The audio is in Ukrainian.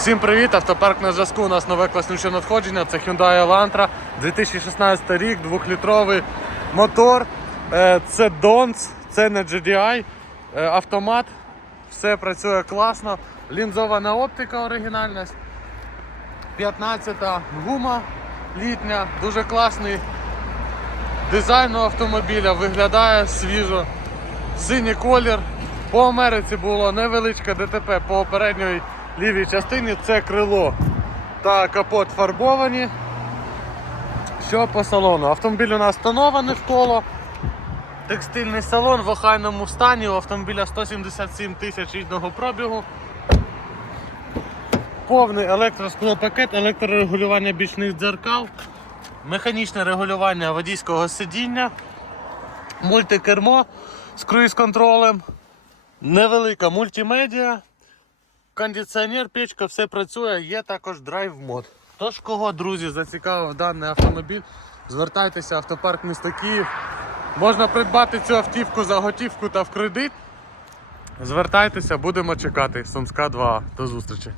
Всім привіт! Автопарк на зв'язку. У нас нове класнюче надходження. Це Hyundai Elantra, 2016 рік, 2-літровий мотор. Е, Це Dons, це не GDI, е, автомат. Все працює класно. Лінзована оптика оригінальна. 15-та гума літня, дуже класний дизайн у автомобіля, виглядає свіжо. Синій колір. По Америці було невеличке ДТП по передньої лівій частині. Це крило та капот фарбовані. Що по салону? Автомобіль у нас тонований в коло. Текстильний салон в охайному стані. У автомобіля 177 тисяч рідного пробігу. Повний електросклопакет, електрорегулювання бічних дзеркал, механічне регулювання водійського сидіння, мультикермо з круїз-контролем, невелика мультимедіа, кондиціонер, печка, все працює, є також драйв мод. Тож, кого, друзі, зацікавив даний автомобіль, звертайтеся автопарк міста Київ. Можна придбати цю автівку за готівку та в кредит. Звертайтеся, будемо чекати. Сумська 2. До зустрічі.